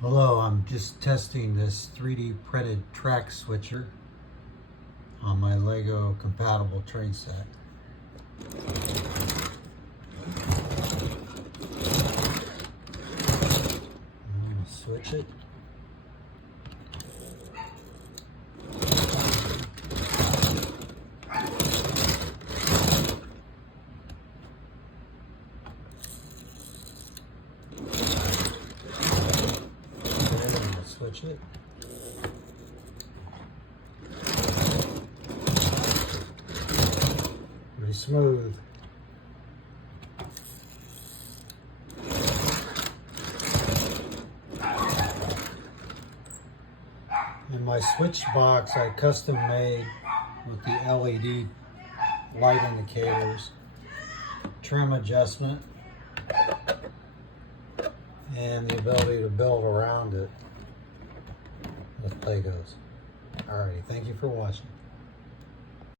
Hello, I'm just testing this 3D printed track switcher on my Lego compatible train set. I'm going to switch it. Switch it. Pretty smooth. In my switch box, I custom made with the LED light indicators, trim adjustment, and the ability to build around it with Legos. Alrighty, thank you for watching.